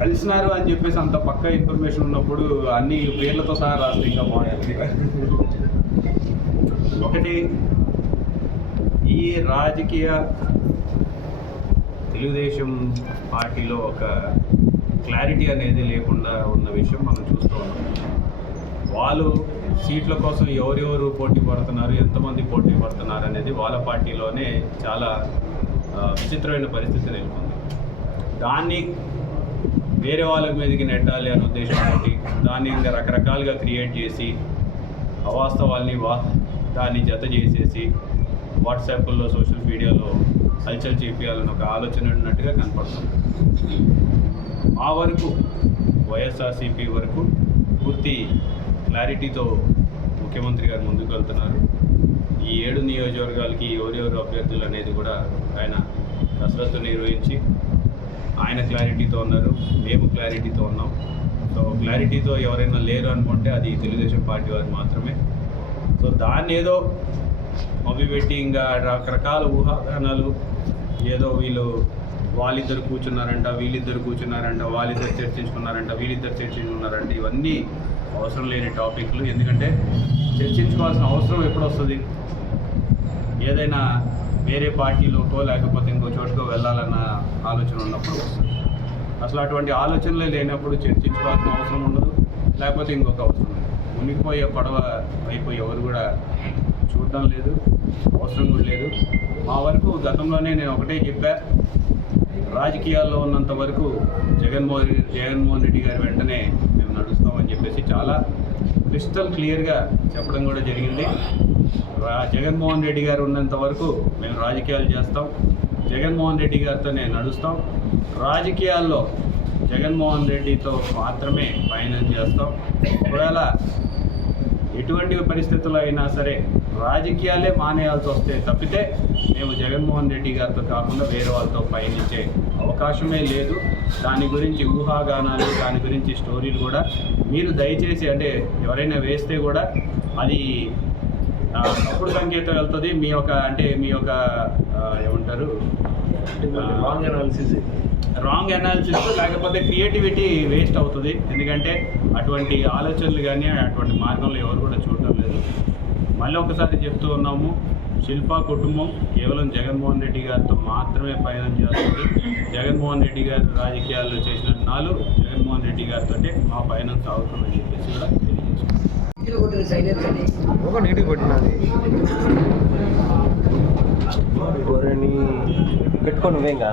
కలిసినారు అని చెప్పేసి అంత పక్క ఇన్ఫర్మేషన్ ఉన్నప్పుడు అన్ని పేర్లతో సహా రాస్తే ఇంకా బాగుంటుంది. ఒకటి ఈ రాజకీయ తెలుగుదేశం పార్టీలో ఒక క్లారిటీ అనేది లేకుండా ఉన్న విషయం మనం చూస్తూ ఉన్నాం. వాళ్ళు సీట్ల కోసం ఎవరెవరు పోటీ పడుతున్నారు ఎంతమంది పోటీ పడుతున్నారు అనేది వాళ్ళ పార్టీలోనే చాలా విచిత్రమైన పరిస్థితి నెలకొంది. దాన్ని వేరే వాళ్ళ మీదకి నెట్టాలి అనే ఉద్దేశంతో దాన్ని ఇంకా రకరకాలుగా క్రియేట్ చేసి అవాస్తవాల్ని వా దాన్ని జత చేసేసి వాట్సాప్లో సోషల్ మీడియాలో హల్చల్ చేపించాలని ఒక ఆలోచన ఉన్నట్టుగా కనపడుతుంది. మా వరకు వైఎస్ఆర్సీపీ వరకు పూర్తి క్లారిటీతో ముఖ్యమంత్రి గారు ముందుకు వెళ్తున్నారు. ఈ ఏడు నియోజకవర్గాలకి ఎవరెవరు అభ్యర్థులు అనేది కూడా ఆయన కసరత్తు నిర్వహించి ఆయన క్లారిటీతో ఉన్నారు మేము క్లారిటీతో ఉన్నాం. సో క్లారిటీతో ఎవరైనా లేరు అనుకుంటే అది తెలుగుదేశం పార్టీ వారు మాత్రమే. సో దాన్ని ఏదో మొదలుపెట్టి ఇంకా రకరకాల ఊహాగానాలు ఏదో వీళ్ళు వాళ్ళిద్దరు కూర్చున్నారంట వీళ్ళిద్దరు కూర్చున్నారంట వాళ్ళిద్దరు చర్చించుకున్నారంట వీళ్ళిద్దరు చర్చించుకున్నారంట. ఇవన్నీ అవసరం లేని టాపిక్లు. ఎందుకంటే చర్చించుకోవాల్సిన అవసరం ఎప్పుడు వస్తుంది ఏదైనా వేరే పార్టీలోకో లేకపోతే ఇంకో చోటుకో వెళ్ళాలన్న ఆలోచన ఉన్నప్పుడు అసలు అటువంటి ఆలోచనలే లేనప్పుడు చర్చించుకోవాల్సిన అవసరం ఉండదు లేకపోతే ఇంకొక అవసరం లేదు మునిగిపోయే పడవ అయిపోయి ఎవరు కూడా చూడడం లేదు అవసరం కూడా లేదు. మా వరకు గతంలోనే నేను ఒకటే చెప్పా రాజకీయాల్లో ఉన్నంత వరకు జగన్మోహన్ జగన్మోహన్ రెడ్డి గారి వెంటనే మేము నడుస్తామని చెప్పేసి చాలా క్రిస్టల్ క్లియర్గా చెప్పడం కూడా జరిగింది. జగన్మోహన్ రెడ్డి గారు ఉన్నంత వరకు మేము రాజకీయాలు చేస్తాం. జగన్మోహన్ రెడ్డి గారితో నేను నడుస్తాం. రాజకీయాల్లో జగన్మోహన్ రెడ్డితో మాత్రమే ప్రయాణం చేస్తాం. ఒకవేళ ఎటువంటి పరిస్థితుల్లో అయినా సరే రాజకీయాలే మానేయాల్సి వస్తే తప్పితే మేము జగన్మోహన్ రెడ్డి గారితో కాకుండా వేరే వాళ్ళతో పయనించే అవకాశమే లేదు. దాని గురించి ఊహాగానాలు దాని గురించి స్టోరీలు కూడా మీరు దయచేసి అంటే ఎవరైనా వేస్తే కూడా అది ఆ, తప్పుడు సంకేతం వెళ్తుంది. మీ యొక్క అంటే మీ యొక్క ఏమంటారు? రాంగ్ అనాలిసిస్ రాంగ్ అనాలిసిస్ లేకపోతే క్రియేటివిటీ వేస్ట్ అవుతుంది. ఎందుకంటే అటువంటి ఆలోచనలు కానీ అటువంటి మార్గంలో ఎవరు కూడా చూడటం లేదు. మళ్ళీ ఒకసారి చెప్తూ ఉన్నాము శిల్ప కుటుంబం కేవలం జగన్మోహన్ రెడ్డి గారితో మాత్రమే పయనం చేస్తుంది. జగన్మోహన్ రెడ్డి గారు రాజకీయాల్లో చేసిన నాలు జగన్మోహన్ రెడ్డి గారితో మా పయనం సాగుతుందని చెప్పేసి కూడా ఒక నీటికి పట్టినది పెట్టుకో నువ్వేంగా?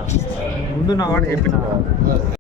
ముందు నా వాడు చెప్పిన.